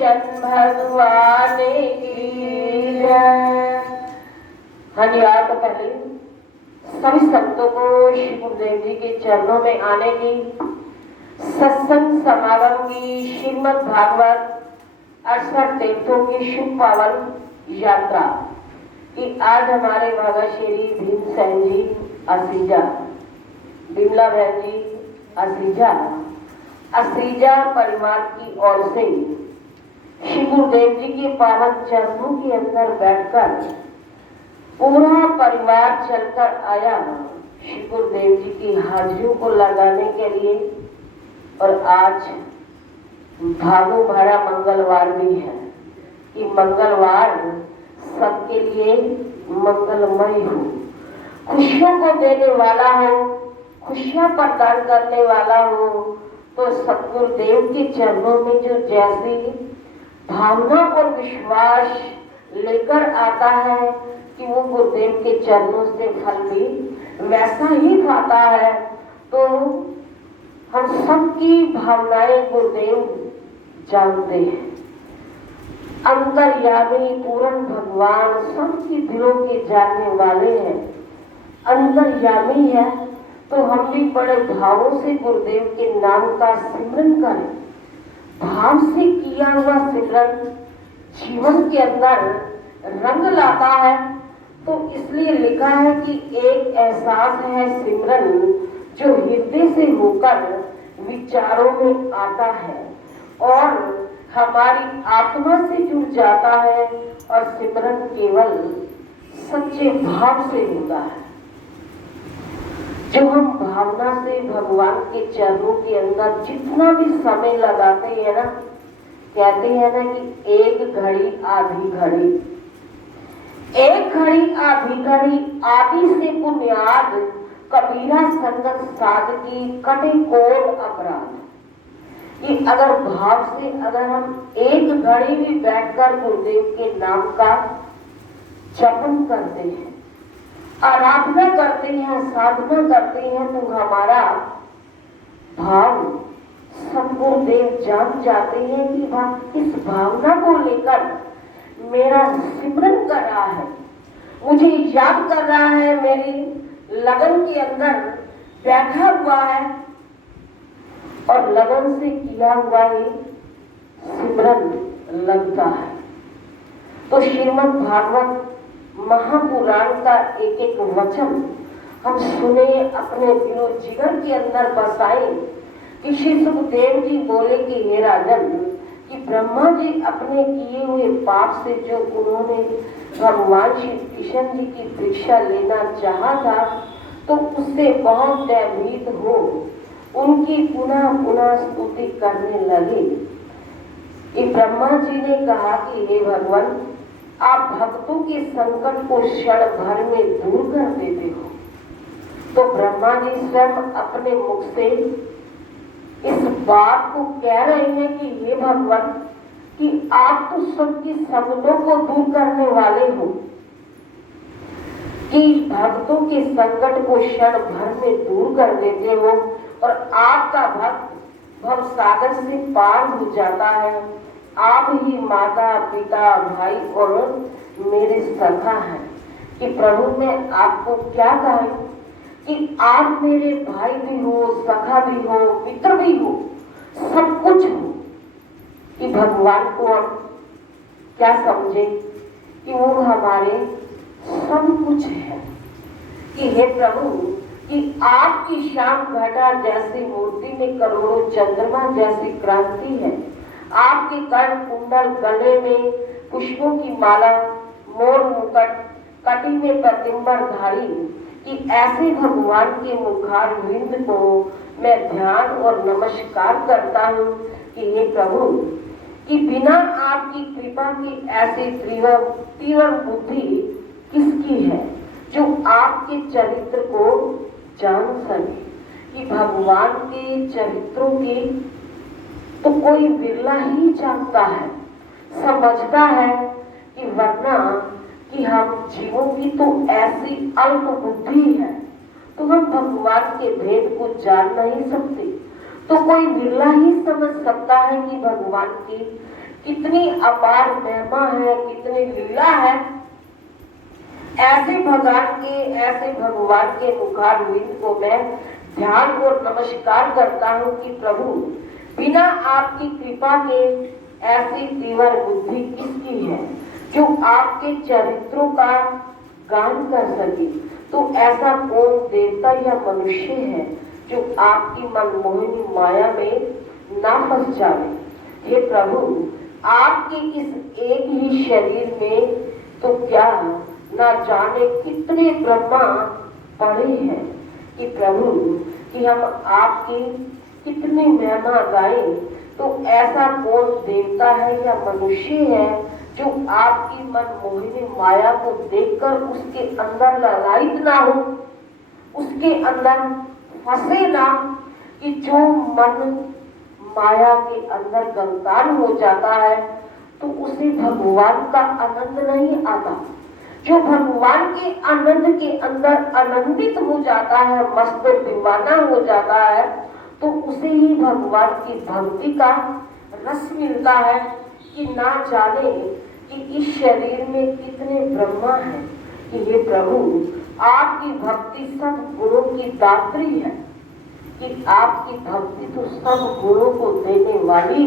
कृष्ण भगवान की जय। हाँ जी, आप पहले सभी संतों को श्री गुरुदेव जी के चरणों में आने की, सत्संग समागम की, श्रीमद् भागवत 68 तीर्थों की शुभ पावन यात्रा कि आज हमारे भगत श्री भीमसेन जी असीजा, बिमला बहन जी असीजा परिवार की ओर से श्री गुरुदेव जी के पावन चरणों के अंदर बैठकर पूरा परिवार चलकर आया श्री गुरुदेव जी की हाजिरियों को लगाने के लिए। और आज भागो भरा मंगलवार भी है कि मंगलवार सबके लिए मंगलमय हो, खुशियों को देने वाला हो, खुशियां प्रदान करने वाला हो। तो सतगुरुदेव के चरणों में जो जैसी भावना और विश्वास लेकर आता है कि वो गुरुदेव के चरणों से फल भी वैसा ही पाता है। तो हम सबकी भावनाएं गुरुदेव जानते हैं। अंतर्यामी पूर्ण भगवान सबके दिलों के जानने वाले हैं, अंतर्यामी है। तो हम भी बड़े भावों से गुरुदेव के नाम का सिमरन करें। भाव से किया हुआ सिमरन जीवन के अंदर रंग लाता है। तो इसलिए लिखा है कि एक एहसास है सिमरन जो हृदय से होकर विचारों में आता है और हमारी आत्मा से जुड़ जाता है। और सिमरन केवल सच्चे भाव से होता है। जो हम भावना से भगवान के चरणों के अंदर जितना भी समय लगाते हैं ना, कहते हैं ना कि एक घड़ी आधी घड़ी, एक घड़ी आधी घड़ी, आदि से पुण्याद कबीरा संगत सादगी कटे कोट अपराध। कि अगर भाव से अगर हम एक घड़ी भी बैठकर गुरुदेव के नाम का जपन करते हैं, आराधना करते हैं, साधना करते हैं, तो हमारा भाव सतगुरुदेव जान जाते हैं कि भक्त इस भावना को लेकर मेरा सिमरन कर रहा है, मुझे याद कर रहा है, मेरी लगन के अंदर बैठा हुआ है और लगन से किया हुआ ही सिमरन लगता है। तो श्रीमद् भागवत महापुराण का एक एक वचन हम सुने, अपने दिलो जिगर के अंदर बसाए। कि श्री सुखदेव जी बोले कि हे राजन, कि ब्रह्मा जी अपने किए हुए पाप से जो उन्होंने भगवान श्री कृष्ण जी की दीक्षा लेना चाहा था, तो उससे बहुत भयभीत हो उनकी पुनः पुनः स्तुति करने लगे। कि ब्रह्मा जी ने कहा कि हे भगवान, आप भक्तों के संकट को क्षण भर में दूर कर देते हो। तो ब्रह्मा जी स्वयं अपने मुख से इस बात को कह रहे हैं कि हे भगवान, कि आप तो सबकी संकटों को दूर करने वाले हो, कि भक्तों के संकट को क्षण भर में दूर कर देते हो और आपका भक्त भव सागर से पार हो जाता है। आप ही माता पिता भाई और मेरे सखा हैं। कि प्रभु मैं आपको क्या कहूं कि आप मेरे भाई भी हो, सखा भी हो, मित्र भी हो, सब कुछ हो। कि भगवान को हम क्या समझे कि वो हमारे सब कुछ है। कि हे प्रभु, कि आपकी श्याम घटा जैसी मूर्ति में करोड़ों चंद्रमा जैसी क्रांति है। आपके कर्ण कुंडल, गले में पुष्पों की माला, मोर मुकुट, कटी में प्रतिम्बर धारी। कि ऐसे भगवान के मुखार विंद को मैं ध्यान और नमस्कार करता हूँ। कि हे प्रभु, कि बिना आपकी कृपा की ऐसी तीव्र बुद्धि किसकी है जो आपके चरित्र को जान सके। कि भगवान के चरित्रों की तो कोई बिरला ही जानता है, समझता है। कि वरना कि हम जीवों की तो ऐसी अल्प बुद्धि है, तो हम भगवान के भेद को जान नहीं सकते। तो कोई बिरला ही समझ सकता है कि भगवान की कितनी अपार महिमा है, कितनी लीला है। ऐसे भगवान के मुखारविंद को मैं ध्यान और नमस्कार करता हूँ कि प्रभु बिना आपकी कृपा के ऐसी तीव्र बुद्धि किसकी है जो आपके चरित्रों का गान कर सके। तो ऐसा कौन देवता या मनुष्य है जो आपकी मनमोहिनी माया में ना फंस जाए। हे प्रभु, आपके इस एक ही शरीर में तो क्या ना जाने कितने ब्रह्मा पड़े हैं कि प्रभु कि हम आपकी कितनी महिमा गाएं। तो ऐसा कौन देवता है या मनुष्य है जो आपकी मनमोहिनी माया को देखकर उसके अंदर ललायित ना हो, उसके अंदर फंसे ना, कि जो मन माया के अंदर गंगान हो जाता है तो उसे भगवान का आनंद नहीं आता। जो भगवान के आनंद के अंदर आनंदित हो जाता है, मस्त दीवाना हो जाता है, तो उसे ही भगवान की भक्ति का रस मिलता है कि ना जाने कि इस शरीर में कितने ब्रह्मा हैं। कि हे प्रभु, आपकी भक्ति सब गुणों की दात्री है, कि आपकी भक्ति तो सब गुणों को देने वाली